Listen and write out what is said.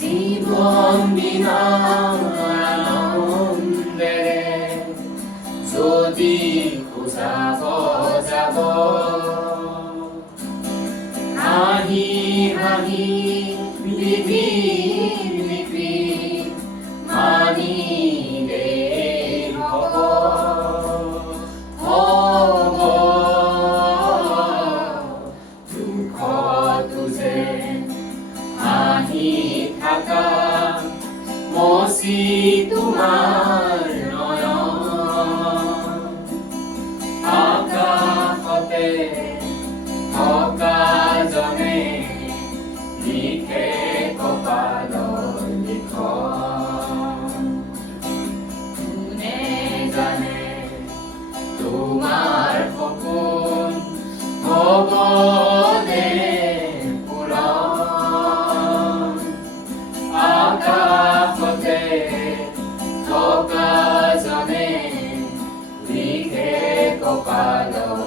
জীৱন বিনাৰ আনন্দেৰে যদি খোজাব যাব, হাঁহি হাঁহি বিধি লিপি মানিলে হ'ব, হ'ব দুখতো যে হাঁহি থাকা মচি তোমাৰ নয়ন, আকাশতে থকা জনে লিখে কপালৰ লিখন। কোনে জানে তোমাৰ সপোন হ'ব নে পূৰণ, আকাশতে থকা জনে লিখে কপালৰ